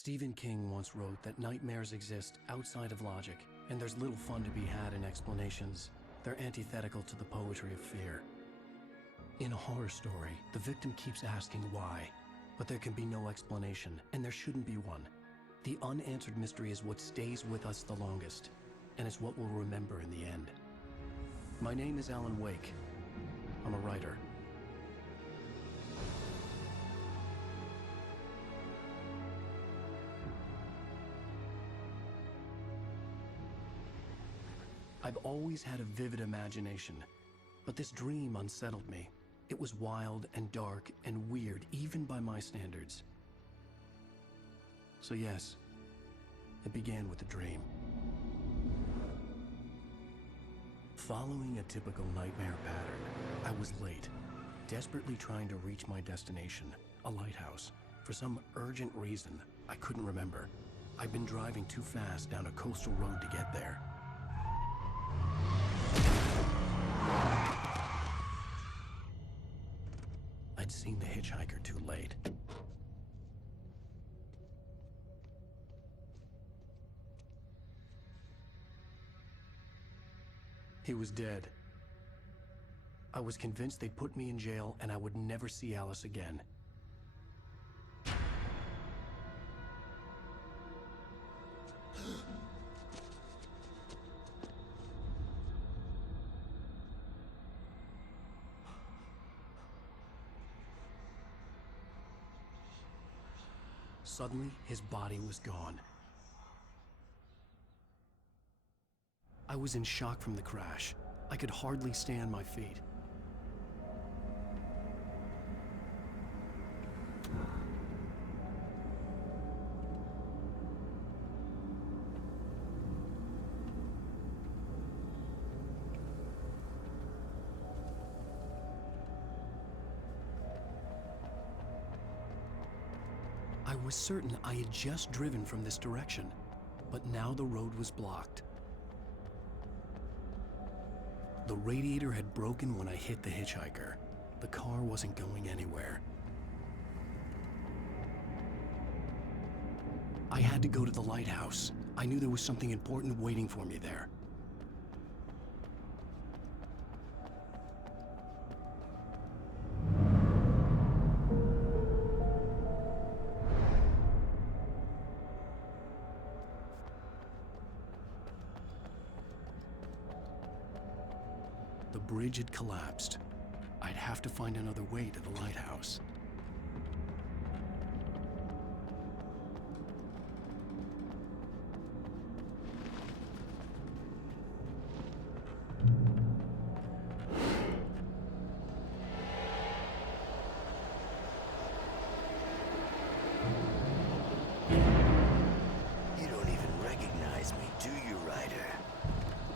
Stephen King once wrote that nightmares exist outside of logic, and there's little fun to be had in explanations. They're antithetical to the poetry of fear. In a horror story, the victim keeps asking why, but there can be no explanation, and there shouldn't be one. The unanswered mystery is what stays with us the longest, and it's what we'll remember in the end. My name is Alan Wake. I'm a writer. I've always had a vivid imagination, but this dream unsettled me. It was wild and dark and weird, even by my standards. So yes, it began with a dream. Following a typical nightmare pattern, I was late, desperately trying to reach my destination, a lighthouse. For some urgent reason, I couldn't remember. I'd been driving too fast down a coastal road to get there. I'd seen the hitchhiker too late. He was dead. I was convinced they'd put me in jail and I would never see Alice again. Suddenly, his body was gone. I was in shock from the crash. I could hardly stay on my feet. I was certain I had just driven from this direction, but now the road was blocked. The radiator had broken when I hit the hitchhiker. The car wasn't going anywhere. I had to go to the lighthouse. I knew there was something important waiting for me there. The bridge had collapsed. I'd have to find another way to the lighthouse. You don't even recognize me, do you, Ryder?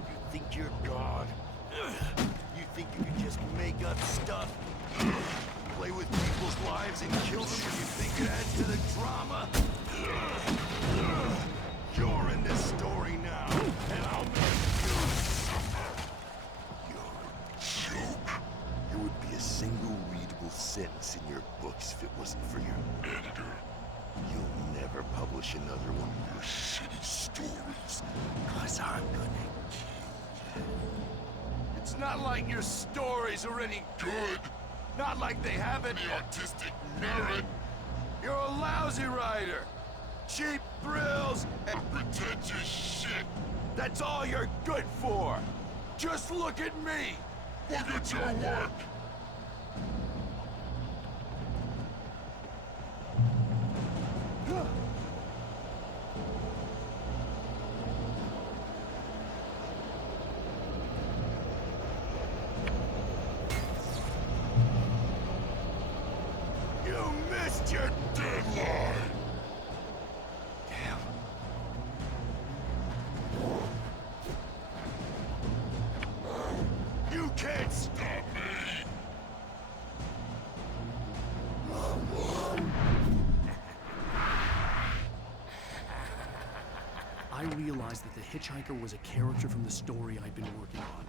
You think you're God? You think you can just make up stuff? Play with people's lives and kill them when you think it adds to the drama? You're in this story now, and I'll make you suffer. You're a joke. There would be a single readable sentence in your books if it wasn't for your editor. You'll never publish another one of your shitty stories, 'cause I'm gonna kill you. It's not like your stories are any good. Not like they have any artistic merit. You're a lousy writer. Cheap thrills and pretentious shit. That's all you're good for. Just look at me. Look at your work. You missed your deadline! Damn. You can't stop me! I realized that the hitchhiker was a character from the story I'd been working on.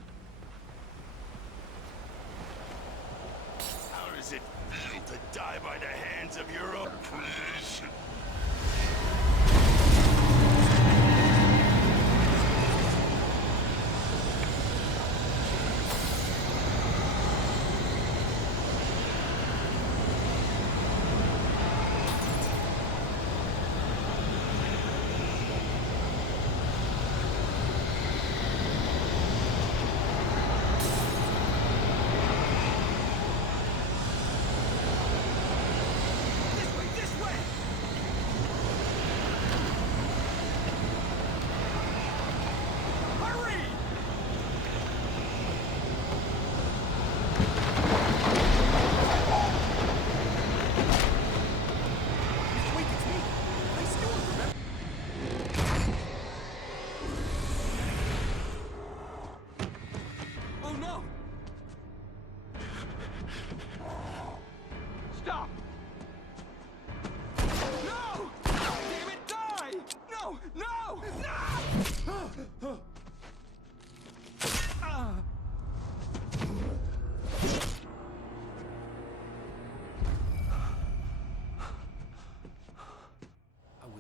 How does it feel to die by the hands of your own creation?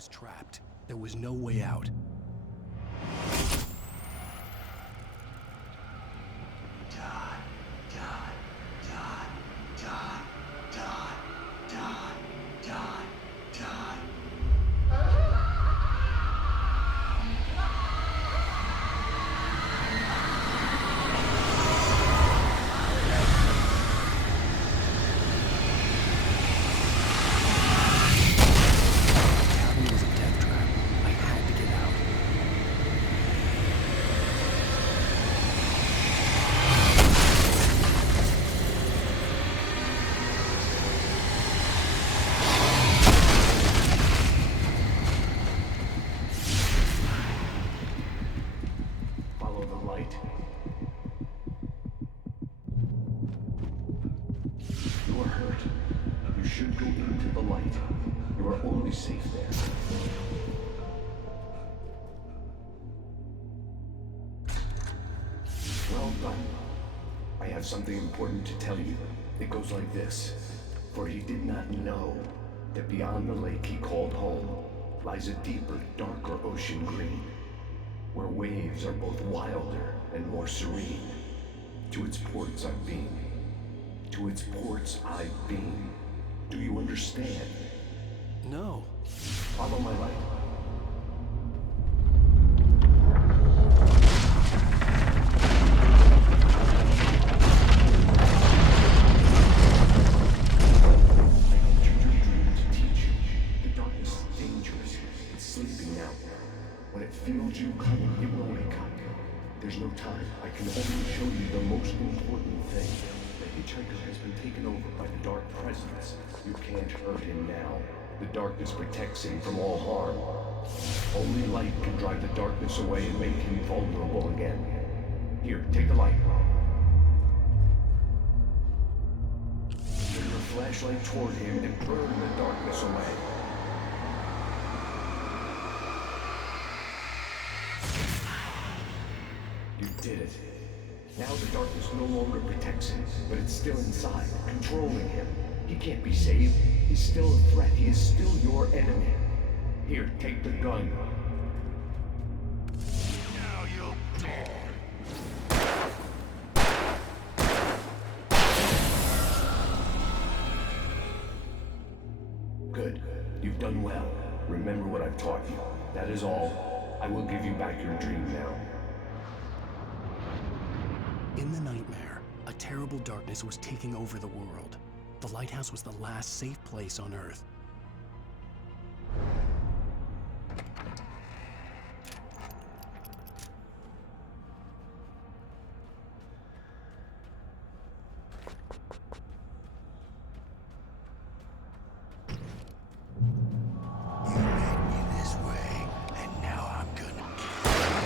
was trapped. There was no way out. Safe there. Well done. I have something important to tell you. It goes like this. For he did not know that beyond the lake he called home lies a deeper, darker ocean green, where waves are both wilder and more serene. To its ports I've been. To its ports I've been. Do you understand? No. Follow my light. I entered your dream to teach you. The darkness is dangerous. It's sleeping now. When it feels you coming, it will wake up. There's no time. I can only show you the most important thing. The hitchhiker has been taken over by the dark presence. You can't hurt him now. The darkness protects him from all harm. Only light can drive the darkness away and make him vulnerable again. Here, take the light. Turn your flashlight toward him and burn the darkness away. You did it. Now the darkness no longer protects him, but it's still inside, controlling him. He can't be saved. He's still a threat. He is still your enemy. Here, take the gun. Now you'll die. Good. You've done well. Remember what I've taught you. That is all. I will give you back your dream now. In the nightmare, a terrible darkness was taking over the world. The lighthouse was the last safe place on Earth. You led me this way, and now I'm gonna kill you.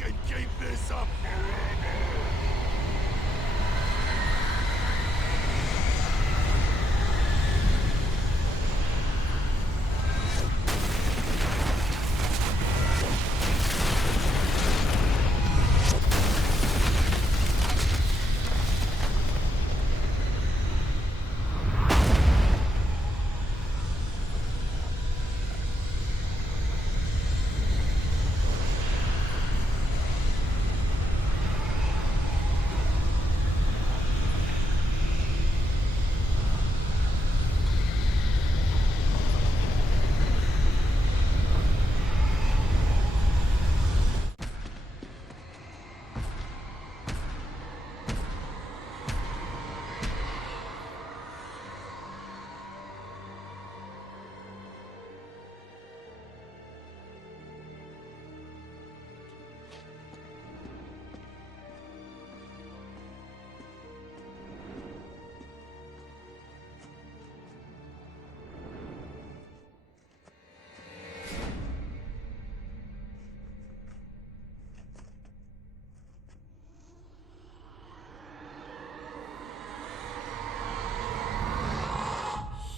can keep this up forever!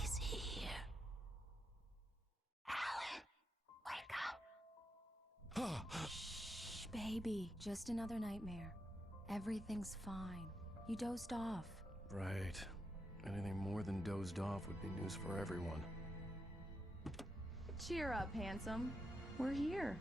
He's here. Alan, wake up. Shh, baby. Just another nightmare. Everything's fine. You dozed off. Right. Anything more than dozed off would be news for everyone. Cheer up, handsome. We're here.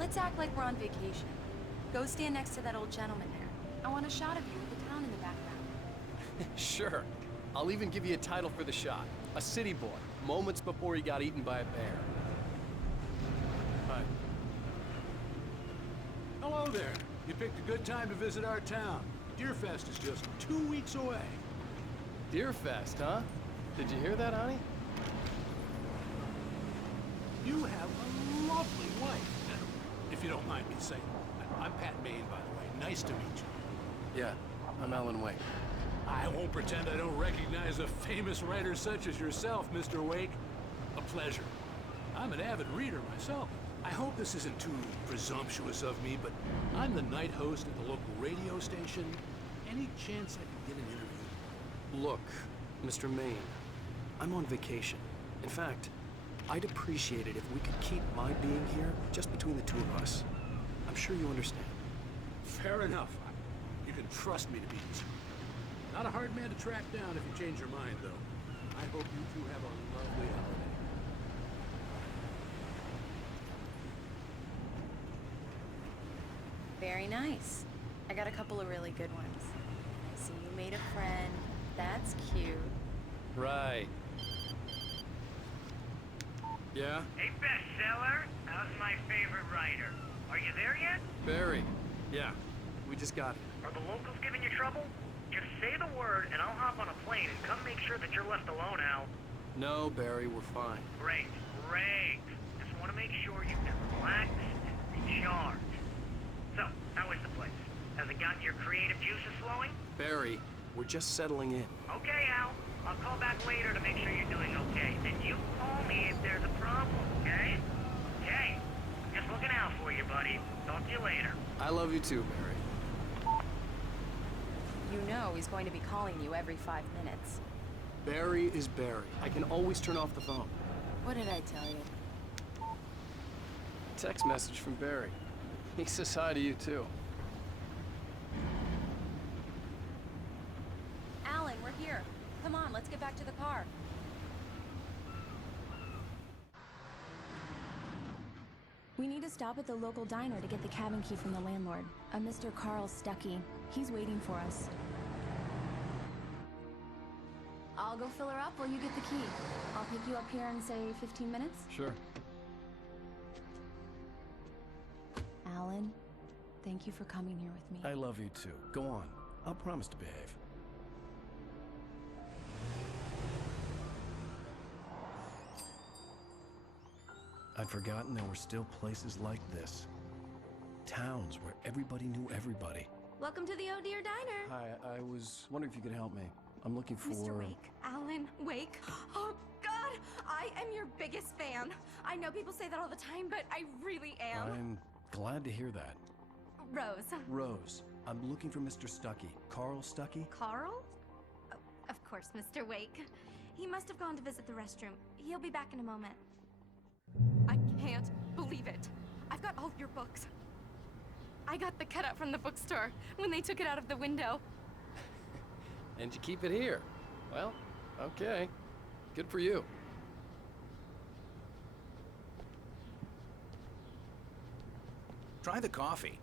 Let's act like we're on vacation. Go stand next to that old gentleman there. I want a shot of you with the town in the background. Sure. I'll even give you a title for the shot. A city boy, moments before he got eaten by a bear. Hi. Hello there. You picked a good time to visit our town. Deerfest is just 2 weeks away. Deerfest, huh? Did you hear that, honey? You have a lovely wife. If you don't mind me saying. I'm Pat Maine, by the way. Nice to meet you. Yeah, I'm Alan Wake. I won't pretend I don't recognize a famous writer such as yourself, Mr. Wake. A pleasure. I'm an avid reader myself. I hope this isn't too presumptuous of me, but I'm the night host at the local radio station. Any chance I can get an interview? Look, Mr. Maine, I'm on vacation. In fact, I'd appreciate it if we could keep my being here just between the two of us. I'm sure you understand. Fair enough. You can trust me to be discreet. Not a hard man to track down if you change your mind, though. I hope you two have a lovely holiday. Very nice. I got a couple of really good ones. I see you made a friend. That's cute. Right. Yeah? Hey, bestseller, how's my favorite writer? Are you there yet? Barry. Yeah, we just got it. Are the locals giving you trouble? Just say the word and I'll hop on a plane and come make sure that you're left alone, Al. No, Barry, we're fine. Great, great. Just want to make sure you can relax and recharge. So, how is the place? Has it gotten your creative juices flowing? Barry, we're just settling in. Okay, Al. I'll call back later to make sure you're doing okay. Then you call me if there's a problem, okay? Okay. Just looking out for you, buddy. Talk to you later. I love you too, Barry. You know he's going to be calling you every 5 minutes. Barry is Barry. I can always turn off the phone. What did I tell you? Text message from Barry. He says hi to you too. Alan, we're here. Come on, let's get back to the car. We need to stop at the local diner to get the cabin key from the landlord, a Mr. Carl Stuckey. He's waiting for us. I'll go fill her up while you get the key. I'll pick you up here in, say, 15 minutes? Sure. Alan, thank you for coming here with me. I love you too. Go on. I'll promise to behave. I'd forgotten there were still places like this. Towns where everybody knew everybody. Welcome to the Oh Dear Diner. Hi, I was wondering if you could help me. I'm looking for... Mr. Wake. Alan Wake. Oh, God! I am your biggest fan. I know people say that all the time, but I really am. I'm glad to hear that. Rose. Rose, I'm looking for Mr. Stuckey. Carl Stuckey? Carl? Oh, of course, Mr. Wake. He must have gone to visit the restroom. He'll be back in a moment. I can't believe it. I've got all your books. I got the cutout from the bookstore when they took it out of the window. And you keep it here. Well, okay. Good for you. Try the coffee.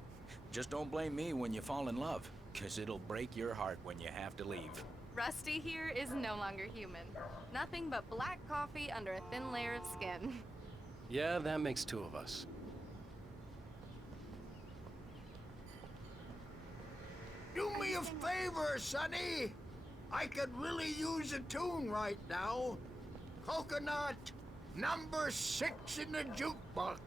Just don't blame me when you fall in love, 'cause it'll break your heart when you have to leave. Rusty here is no longer human. Nothing but black coffee under a thin layer of skin. Yeah, that makes two of us. Do me a favor, Sonny. I could really use a tune right now. Coconut, number 6 in the jukebox.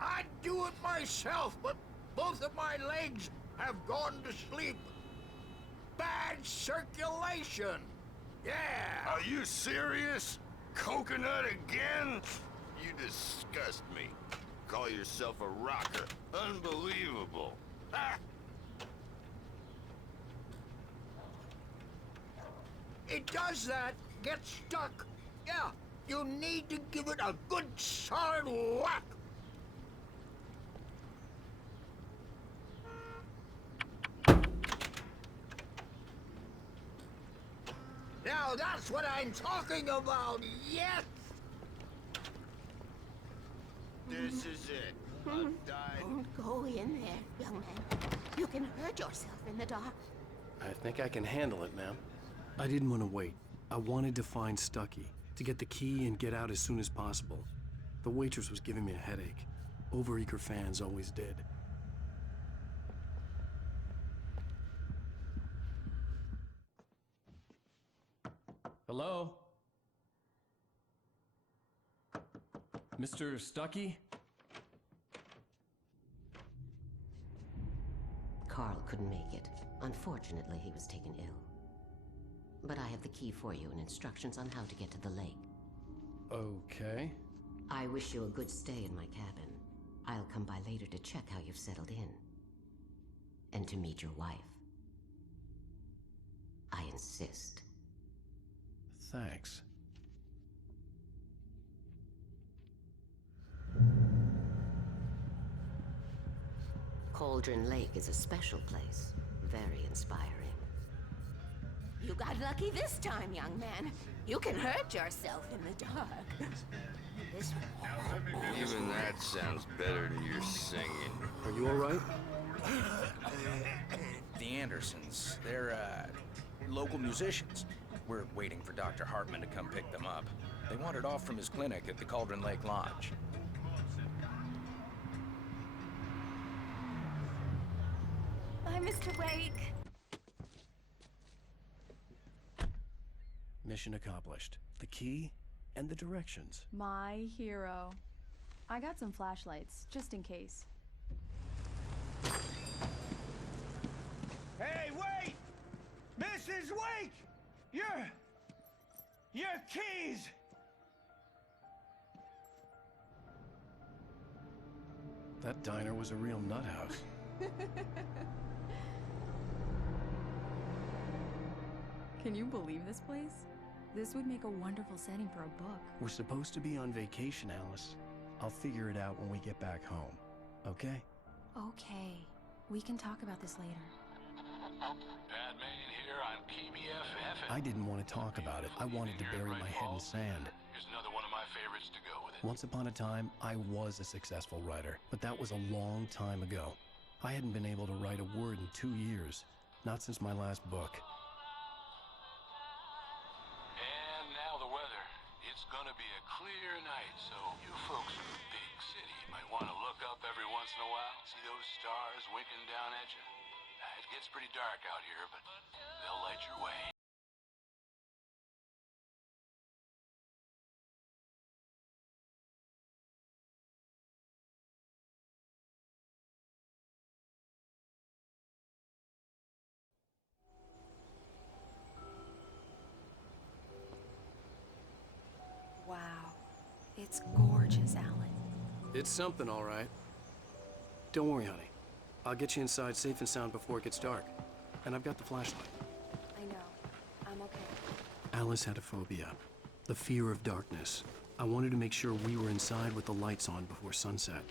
I'd do it myself, but both of my legs have gone to sleep. Bad circulation. Yeah. Are you serious? Coconut again? You disgust me. Call yourself a rocker. Unbelievable. Ah! It does that. Get stuck. Yeah, you need to give it a good solid whack. Now that's what I'm talking about, yes! This is it. I've died. Don't go in there, young man. You can hurt yourself in the dark. I think I can handle it, ma'am. I didn't want to wait. I wanted to find Stuckey, to get the key and get out as soon as possible. The waitress was giving me a headache. Overeager fans always did. Hello? Mr. Stuckey? Carl couldn't make it. Unfortunately, he was taken ill. But I have the key for you and instructions on how to get to the lake. Okay. I wish you a good stay in my cabin. I'll come by later to check how you've settled in. And to meet your wife. I insist. Thanks. Cauldron Lake is a special place. Very inspiring. You got lucky this time, young man. You can hurt yourself in the dark. This Even that sounds better than your singing. Are you all right? The Andersons, they're, local musicians. We're waiting for Dr. Hartman to come pick them up. They wandered off from his clinic at the Cauldron Lake Lodge. Bye, Mr. Wake. Mission accomplished. The key and the directions. My hero. I got some flashlights, just in case. Hey, wait! Mrs. Wake! Your keys! That diner was a real nut house. Can you believe this place? This would make a wonderful setting for a book. We're supposed to be on vacation, Alice. I'll figure it out when we get back home. Okay? Okay. We can talk about this later. Batman here on PBFF. I didn't want to talk about it. I wanted to bury my head in sand. Here's another one of my favorites to go with it. Once upon a time, I was a successful writer, but that was a long time ago. I hadn't been able to write a word in 2 years, not since my last book. And now the weather. It's gonna be a clear night, so you folks in the big city might want to look up every once in a while. See those stars winking down at you? It gets pretty dark out here, but they'll light your way. Wow. It's gorgeous, Alan. It's something, all right. Don't worry, honey. I'll get you inside safe and sound before it gets dark. And I've got the flashlight. I know. I'm okay. Alice had a phobia. The fear of darkness. I wanted to make sure we were inside with the lights on before sunset.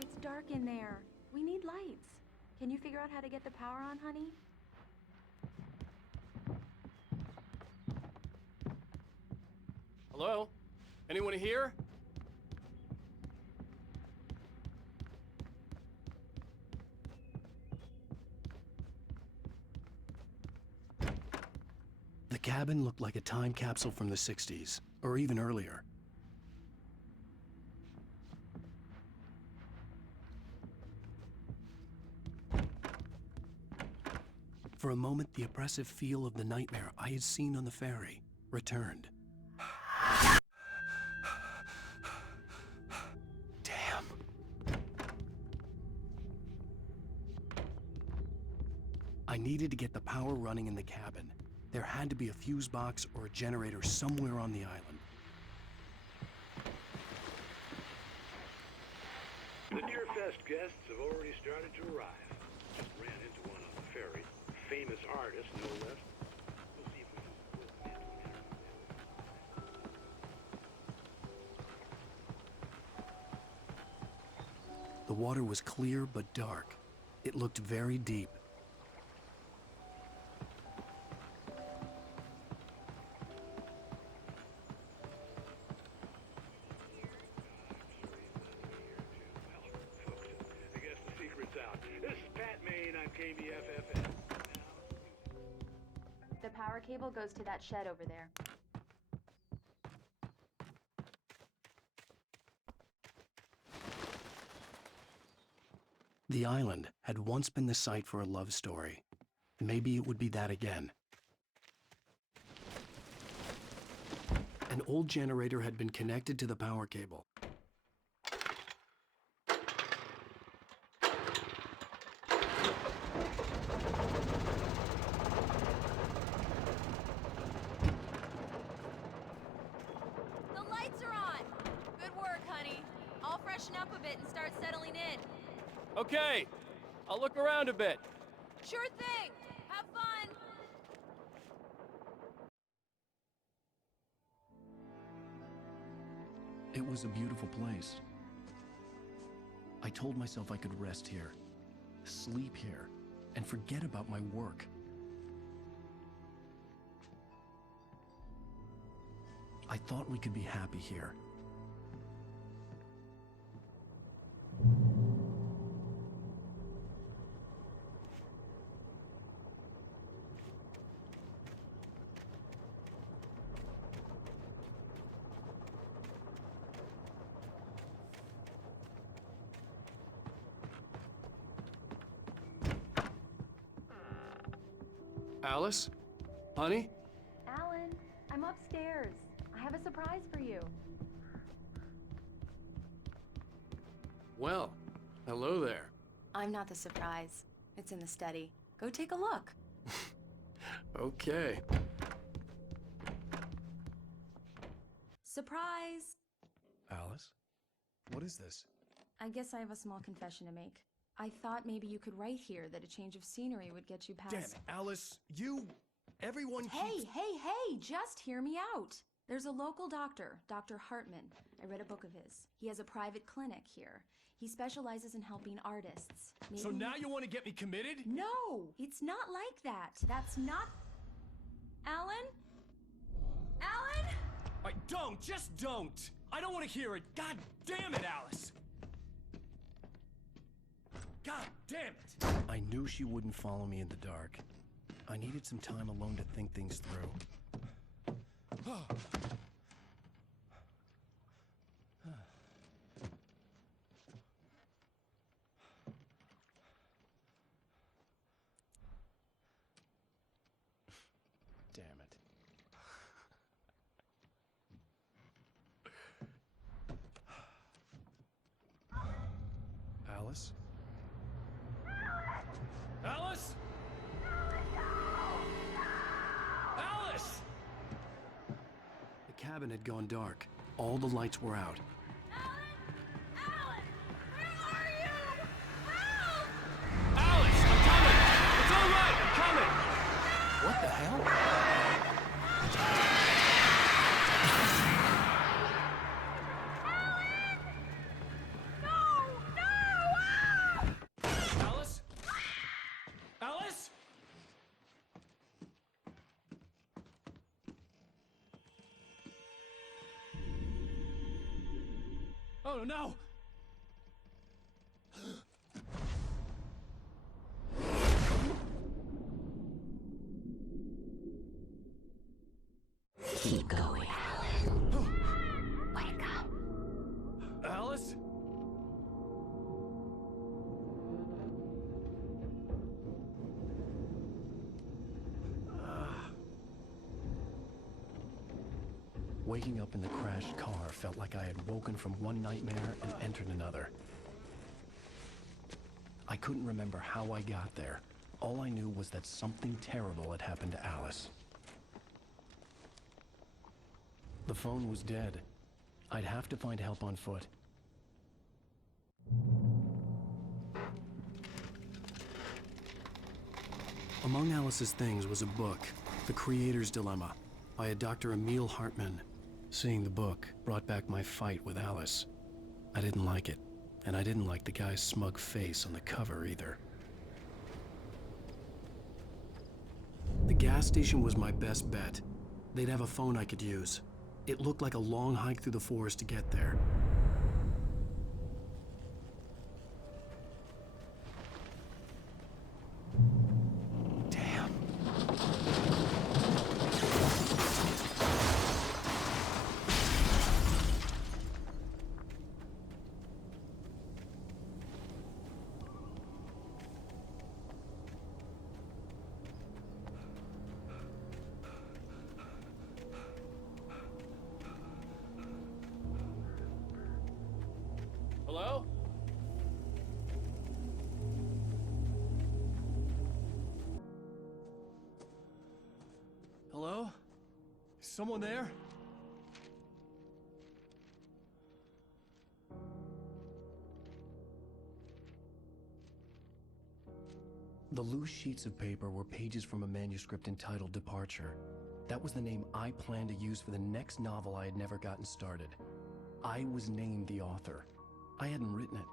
It's dark in there. We need lights. Can you figure out how to get the power on, honey? Hello? Anyone here? The cabin looked like a time capsule from the 60s, or even earlier. For a moment, the oppressive feel of the nightmare I had seen on the ferry returned. Damn. I needed to get the power running in the cabin. There had to be a fuse box or a generator somewhere on the island. The Deerfest guests have already started to arrive. Just ran into one on the ferry. Famous artist, no less. We'll see if we can work him into an interview. The water was clear but dark. It looked very deep. I guess the secret's out. This is Pat Maine on KBFFN. The power cable goes to that shed over there. The island had once been the site for a love story. Maybe it would be that again. An old generator had been connected to the power cable. The lights are on! Good work, honey. I'll freshen up a bit and start settling in. Okay, I'll look around a bit. Sure thing! Have fun! It was a beautiful place. I told myself I could rest here, sleep here, and forget about my work. I thought we could be happy here. Alice? Honey? Alan, I'm upstairs. I have a surprise for you. Well, hello there. I'm not the surprise. It's in the study. Go take a look. Okay. Surprise! Alice? What is this? I guess I have a small confession to make. I thought maybe you could write here that a change of scenery would get you past... Damn it, Alice, you... Everyone Hey, keeps... hey, just hear me out. There's a local doctor, Dr. Hartman. I read a book of his. He has a private clinic here. He specializes in helping artists. So now you want to get me committed? No, it's not like that. That's not... Alan? Alan? Don't, just don't. I don't want to hear it. God damn it, Alice. God damn it. I knew she wouldn't follow me in the dark. I needed some time alone to think things through. Damn it. Alice? Alice? Alice! The cabin had gone dark. All the lights were out. Alan, where are you? Help! Alice, I'm coming! It's all right, I'm coming! What the hell? Alice? Alice? Oh no! Keep going, Alan. Wake up. Alice? Waking up in the crashed car felt like I had woken from one nightmare and entered another. I couldn't remember how I got there. All I knew was that something terrible had happened to Alice. The phone was dead. I'd have to find help on foot. Among Alice's things was a book, The Creator's Dilemma, by a Dr. Emil Hartman. Seeing the book brought back my fight with Alice. I didn't like it, and I didn't like the guy's smug face on the cover either. The gas station was my best bet. They'd have a phone I could use. It looked like a long hike through the forest to get there. Damn. Hello? Hello? Is someone there? The loose sheets of paper were pages from a manuscript entitled Departure. That was the name I planned to use for the next novel I had never gotten started. I was named the author. I hadn't written it.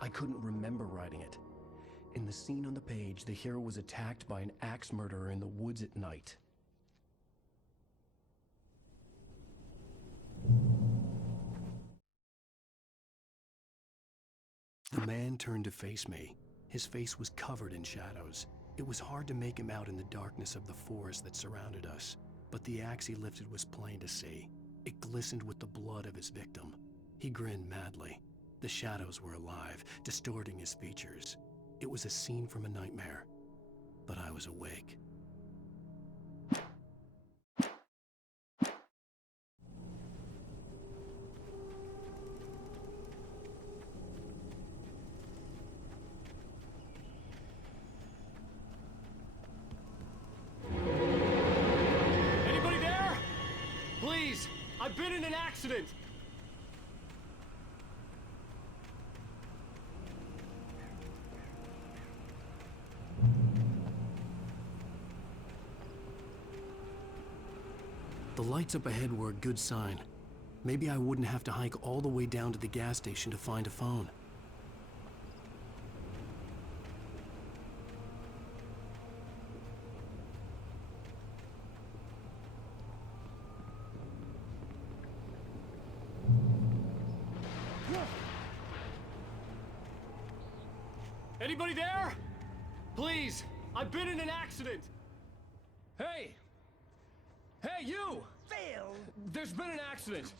I couldn't remember writing it. In the scene on the page, the hero was attacked by an axe murderer in the woods at night. The man turned to face me. His face was covered in shadows. It was hard to make him out in the darkness of the forest that surrounded us, but the axe he lifted was plain to see. It glistened with the blood of his victim. He grinned madly. The shadows were alive, distorting his features. It was a scene from a nightmare, but I was awake. Anybody there? Please, I've been in an accident. The lights up ahead were a good sign. Maybe I wouldn't have to hike all the way down to the gas station to find a phone. Anybody there? Please, I've been in an accident. Hey! Hey, you! Phil! There's been an accident.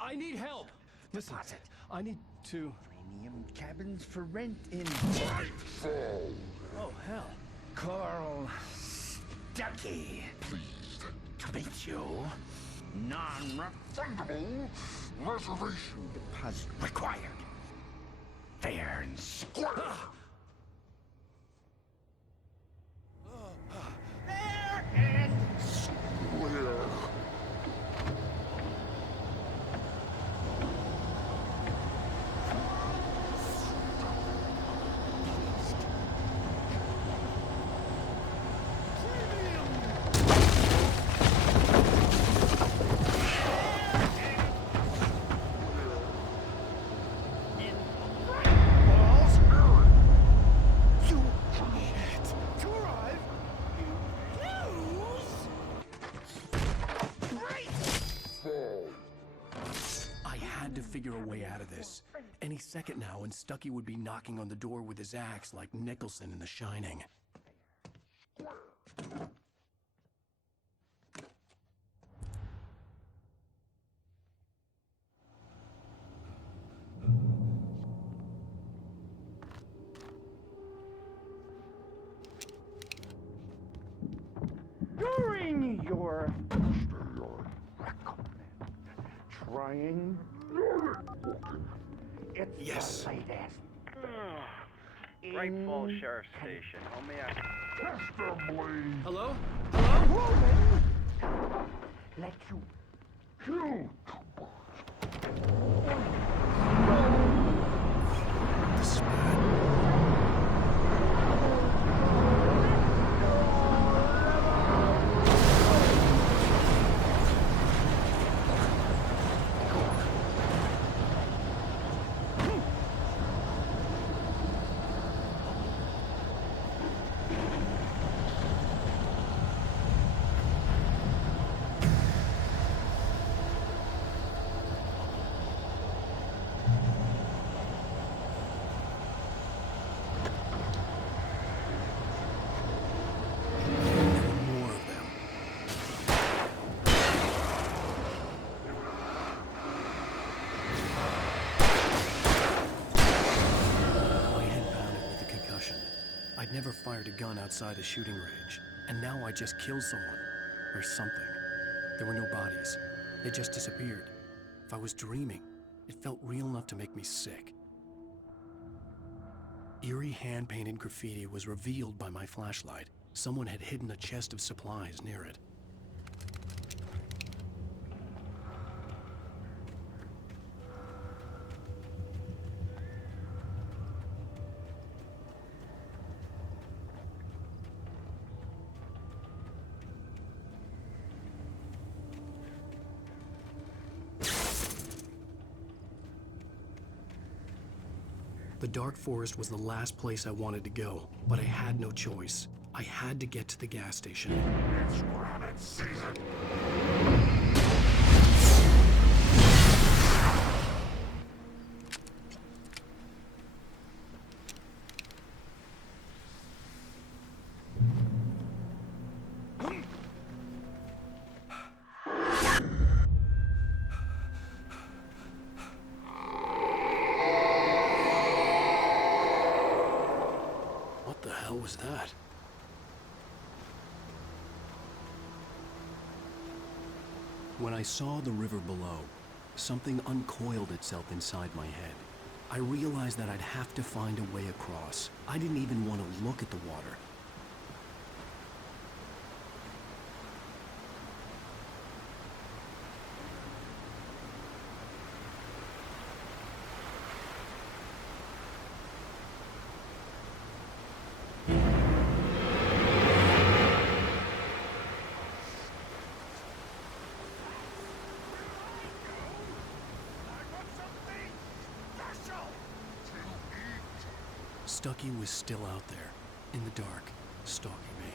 I need help. Listen, Deposit. I need to... Premium cabins for rent in Nightfall. Oh, hell. Carl Stuckey. Pleased To meet you. Non-refundable reservation deposit required. Fair and square. Fair and square. Figure a way out of this. Any second now, and Stuckey would be knocking on the door with his axe like Nicholson in The Shining. During your trying it's yes. the latest. Bright Falls Sheriff Station. How may I... Hello? Woman, let you kill. I'd never fired a gun outside a shooting range, and now I just killed someone. Or something. There were no bodies. They just disappeared. If I was dreaming, it felt real enough to make me sick. Eerie hand-painted graffiti was revealed by my flashlight. Someone had hidden a chest of supplies near it. The dark forest was the last place I wanted to go, but I had no choice. I had to get to the gas station. It's rabbit season. What was that? When I saw the river below, something uncoiled itself inside my head. I realized that I'd have to find a way across. I didn't even want to look at the water. Stucky was still out there, in the dark, stalking me.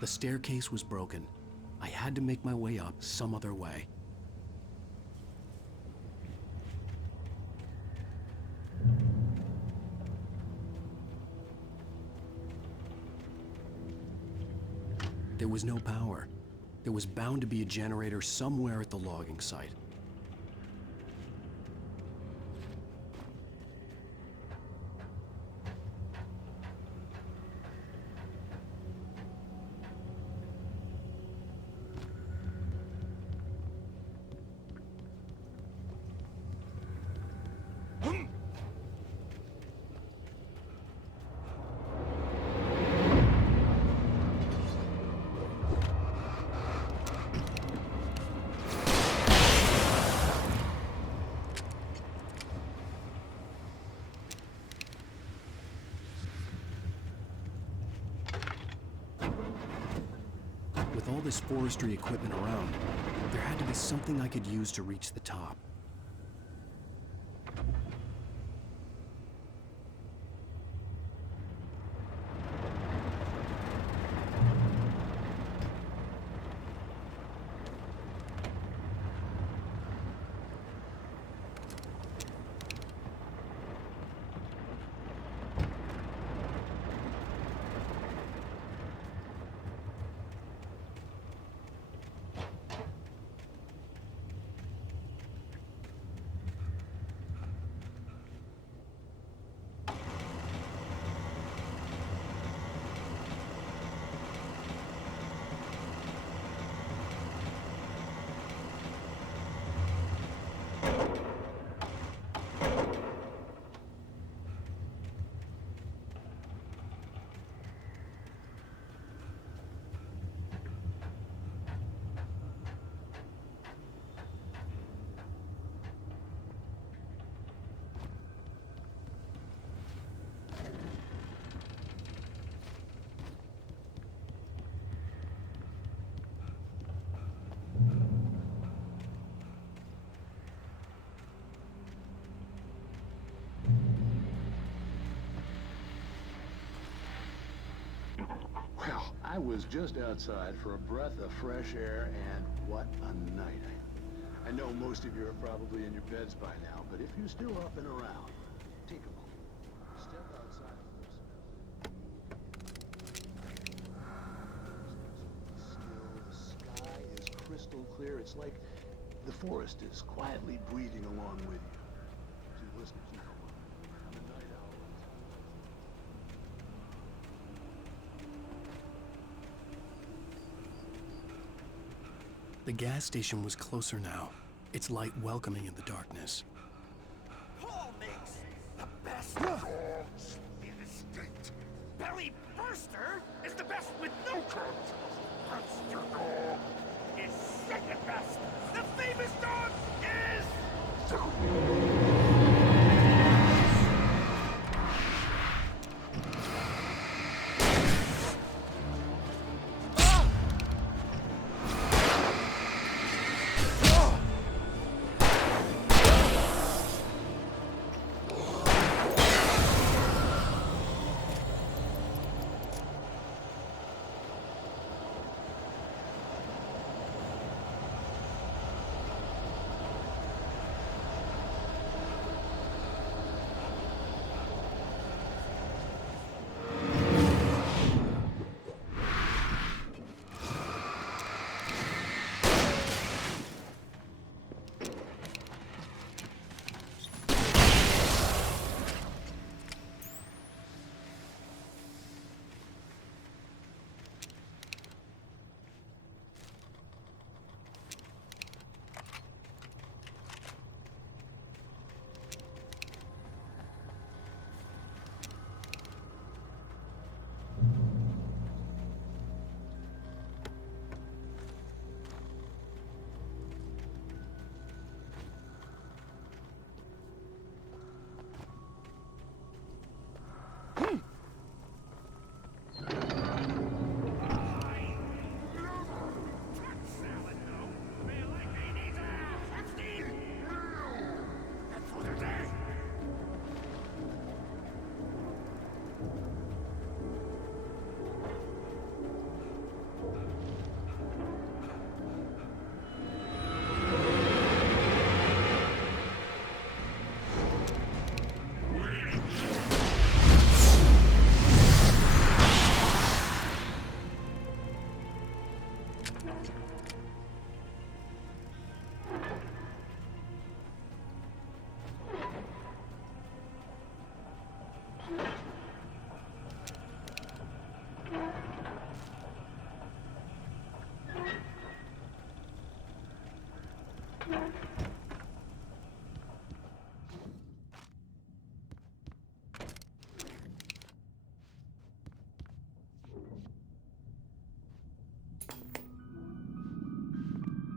The staircase was broken. I had to make my way up some other way. There was no power. There was bound to be a generator somewhere at the logging site. With all this forestry equipment around, there had to be something I could use to reach the top. Well, I was just outside for a breath of fresh air, and what a night. I know most of you are probably in your beds by now, but if you're still up and around, take a moment. Step outside for a spell. Still, the sky is crystal clear. It's like the forest is quietly breathing along with you. To listeners, you know, I'm a night owl. The gas station was closer now, its light welcoming in the darkness. Paul makes the best dogs in the state. Belly Burster is the best with no crumbs. Burster dog is second best. The famous dog is...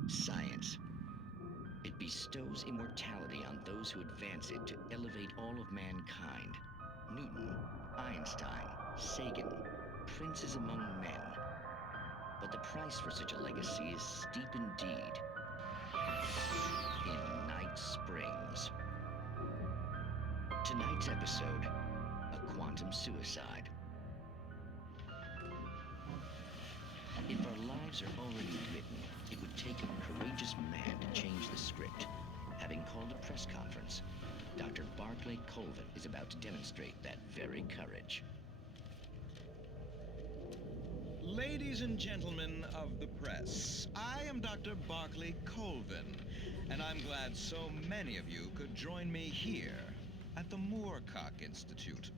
Science. It bestows immortality on those who advance it to elevate all of mankind. Newton, Einstein, Sagan, princes among men. But the price for such a legacy is steep indeed. In Night Springs. Tonight's episode, a quantum suicide. If our lives are already written, it would take a courageous man to change the script. Having called a press conference, Dr. Barclay Colvin is about to demonstrate that very courage. Ladies and gentlemen of the press, I am Dr. Barclay Colvin, and I'm glad so many of you could join me here at the Moorcock Institute.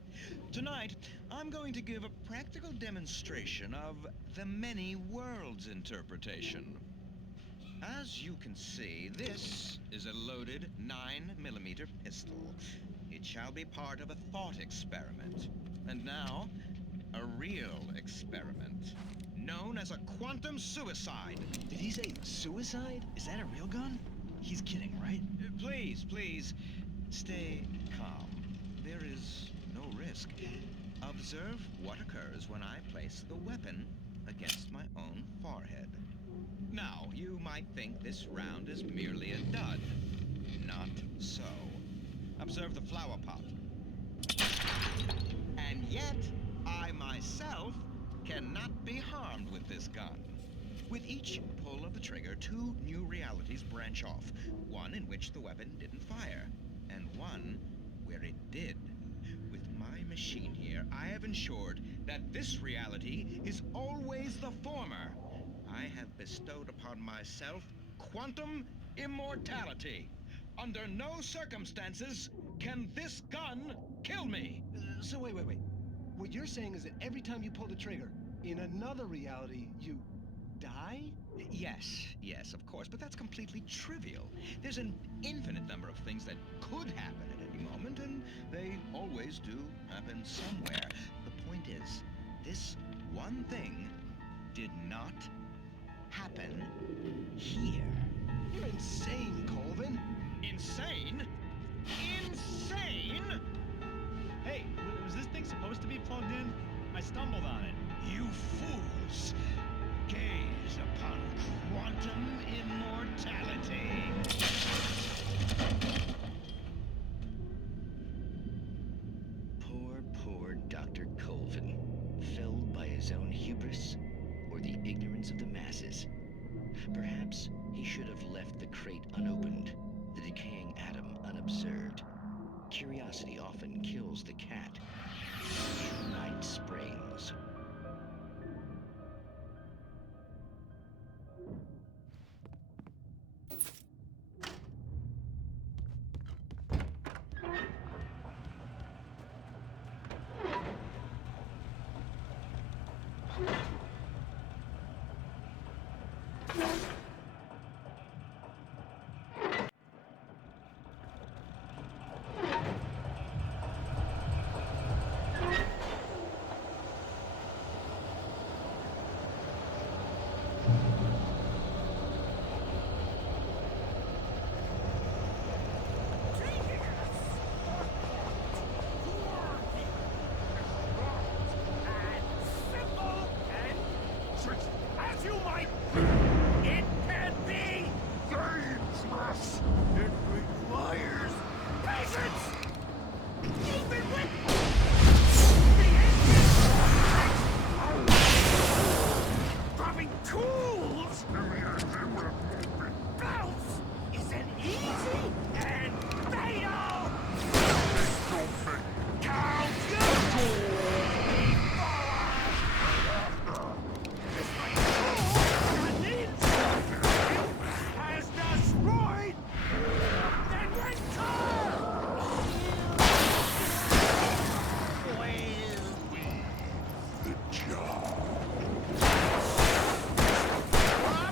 Tonight, I'm going to give a practical demonstration of the many worlds interpretation. As you can see, this is a loaded 9mm pistol. It shall be part of a thought experiment. And now, a real experiment, known as a quantum suicide. Did he say suicide? Is that a real gun? He's kidding, right? Please, stay calm. There is no risk. Observe what occurs when I place the weapon against my own forehead. Now, you might think this round is merely a dud. Not so. Observe the flower pot. And yet, I myself cannot be harmed with this gun. With each pull of the trigger, two new realities branch off. One in which the weapon didn't fire, and one where it did. With my machine here, I have ensured that this reality is always the former. I have bestowed upon myself quantum immortality. Under no circumstances can this gun kill me. So wait. What you're saying is that every time you pull the trigger, in another reality, you die? Yes, of course, but that's completely trivial. There's an infinite number of things that could happen at any moment, and they always do happen somewhere. The point is, this one thing did not happen here. You're insane, Colvin. Insane? Insane? Hey, was this thing supposed to be plugged in? I stumbled on it. You fools! Gaze upon quantum immortality. Poor Dr. Colvin, felled by his own hubris or the ignorance of the masses. Perhaps he should have left the crate unopened, the decaying atom unobserved. Curiosity often kills the cat. Night Springs. As you might, it can be dangerous. It requires patience. Even with the engine dropping tools, bounce is an easy and fatal. Count your has destroyed the winter! The job.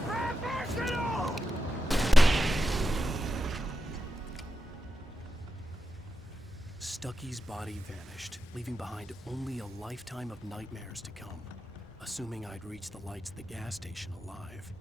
Professional! Stucky's body vanished, leaving behind only a lifetime of nightmares to come, assuming I'd reach the lights of the gas station alive.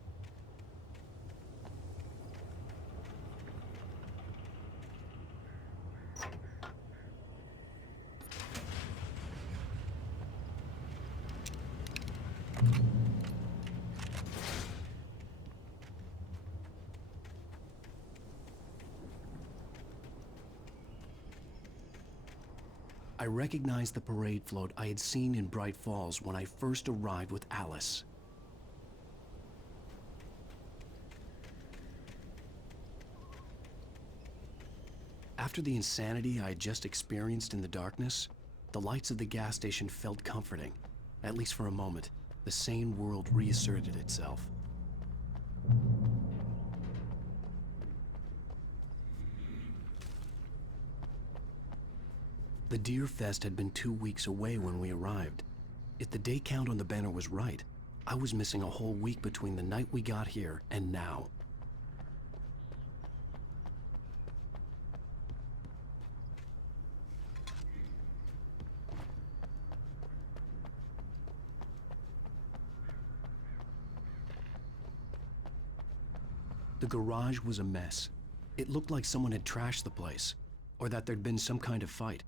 I recognized the parade float I had seen in Bright Falls when I first arrived with Alice. After the insanity I had just experienced in the darkness, the lights of the gas station felt comforting. At least for a moment, the sane world reasserted itself. The Deer Fest had been 2 weeks away when we arrived. If the day count on the banner was right, I was missing a whole week between the night we got here and now. The garage was a mess. It looked like someone had trashed the place, or that there'd been some kind of fight.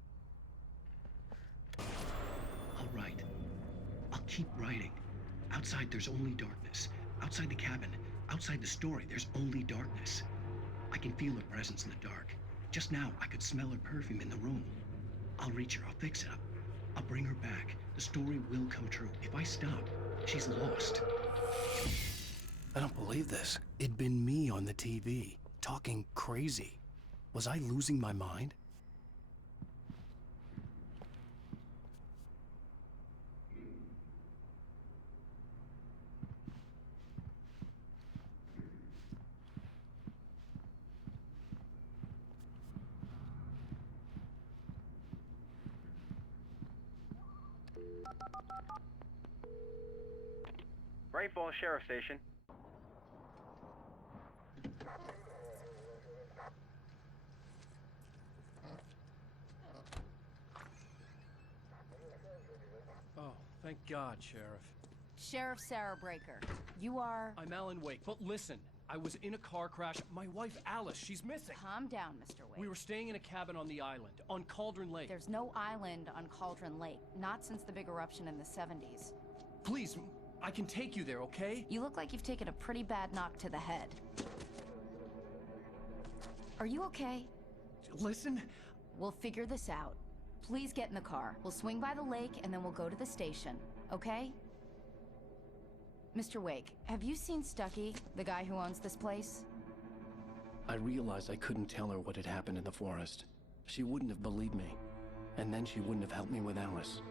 I'll write. I'll keep writing. Outside, there's only darkness. Outside the cabin, outside the story, there's only darkness. I can feel her presence in the dark. Just now, I could smell her perfume in the room. I'll reach her. I'll fix it up. I'll bring her back. The story will come true. If I stop, she's lost. I don't believe this. It'd been me on the TV, talking crazy. Was I losing my mind? Great Falls Sheriff Station. Oh, thank God, Sheriff. Sheriff Sarah Breaker. You are... I'm Alan Wake, but listen. I was in a car crash. My wife, Alice, she's missing. Calm down, Mr. Wake. We were staying in a cabin on the island, on Cauldron Lake. There's no island on Cauldron Lake. Not since the big eruption in the 70s. Please, I can take you there, okay? You look like you've taken a pretty bad knock to the head. Are you okay? Listen. We'll figure this out. Please get in the car. We'll swing by the lake and then we'll go to the station, okay? Mr. Wake, have you seen Stucky, the guy who owns this place? I realized I couldn't tell her what had happened in the forest. She wouldn't have believed me. And then she wouldn't have helped me with Alice.